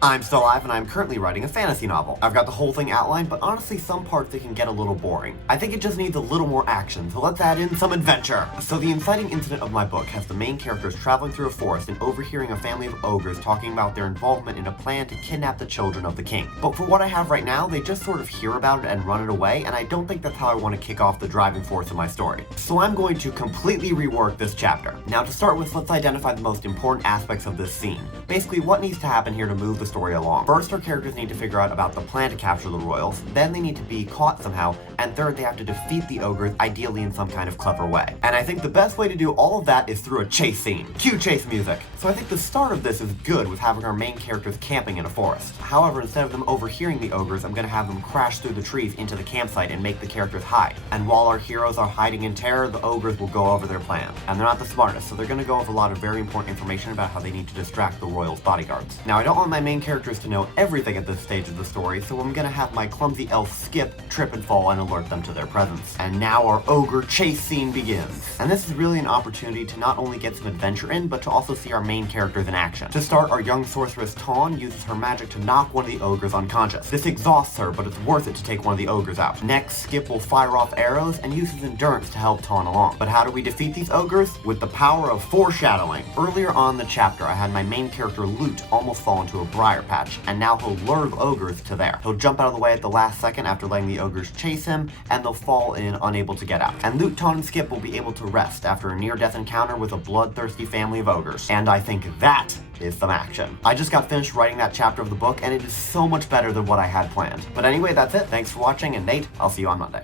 I'm still alive and I'm currently writing a fantasy novel. I've got the whole thing outlined, but honestly some parts it can get a little boring. I think it just needs a little more action, so let's add in some adventure. So the inciting incident of my book has the main characters traveling through a forest and overhearing a family of ogres talking about their involvement in a plan to kidnap the children of the king. But for what I have right now, they just sort of hear about it and run it away, and I don't think that's how I want to kick off the driving force of my story. So I'm going to completely rework this chapter. Now to start with, let's identify the most important aspects of this scene. Basically, what needs to happen here to move the story along. First, our characters need to figure out about the plan to capture the royals, then they need to be caught somehow, and third, they have to defeat the ogres, ideally in some kind of clever way. And I think the best way to do all of that is through a chase scene. Cue chase music. So I think the start of this is good with having our main characters camping in a forest. However, instead of them overhearing the ogres, I'm gonna have them crash through the trees into the campsite and make the characters hide. And while our heroes are hiding in terror, the ogres will go over their plan. And they're not the smartest, so they're gonna go over a lot of very important information about how they need to distract the royals' bodyguards. Now, I don't want my main characters to know everything at this stage of the story, so I'm gonna have my clumsy elf skip, trip and fall, and alert them to their presence. And now our ogre chase scene begins. And this is really an opportunity to not only get some adventure in, but to also see our main characters in action. To start, our young sorceress Tawn uses her magic to knock one of the ogres unconscious. This exhausts her, but it's worth it to take one of the ogres out. Next, Skip will fire off arrows and uses endurance to help Tawn along. But how do we defeat these ogres? With the power of foreshadowing. Earlier on in the chapter, I had my main character Lute almost fall into a briar patch, and now he'll lure the ogres to there. He'll jump out of the way at the last second after letting the ogres chase him, and they'll fall in unable to get out. And Lute, Tawn, and Skip will be able to rest after a near-death encounter with a bloodthirsty family of ogres. And I think that is some action. I just got finished writing that chapter of the book, and it is so much better than what I had planned. But anyway, that's it. Thanks for watching, and Nate, I'll see you on Monday.